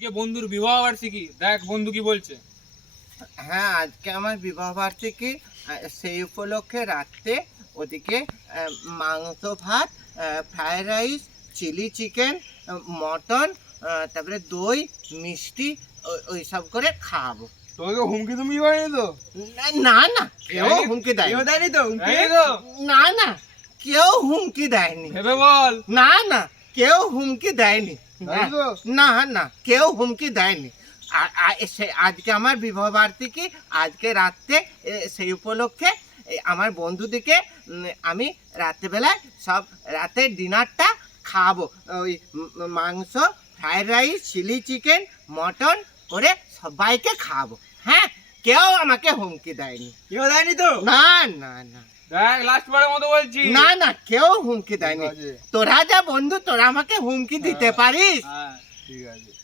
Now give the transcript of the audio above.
আজকে বন্ধুর বিবাহ বার্ষিকী। দেখ বন্ধু কি বলছে। হ্যাঁ আজকে আমার বিবাহ বার্ষিকী সেই উপলক্ষে রাত্রে ওদিকে মাংস ভাত fried rice chilli chicken mutton তারপরে দই মিষ্টি ও- ওইসব করে খাওয়াবো তোমাকে হুমকি তুমি বানিয়ে তো? না- না না কেউ হুমকি দেয় কেউ দেয়নি তো হুমকি? তো, না না কেউ হুমকি দেয়নি। ভেবে বল। না না কেউ হুমকি দেয়নি। না, না না কেউ হুমকি দেয়নি। আজকে আমার বিবাহ বার্ষিকী আজকে রাত্রে সেই উপলক্ষে আমার বন্ধুদিকে আমি রাত্রেবেলায় সব রাতের ডিনারটা খাব। ওই মাংস fried rice chilli chicken mutton করে সবাইকে খাব। হ্যাঁ কেউ আমাকে হুমকি দেয়নি। কেউ দেয়নি তো? না না না। না না কেউ হুমকি দেয়নি। তোরা যা বন্ধু তোরা আমাকে হুমকি দিতে পারিস। হ্যাঁ ঠিক আছে।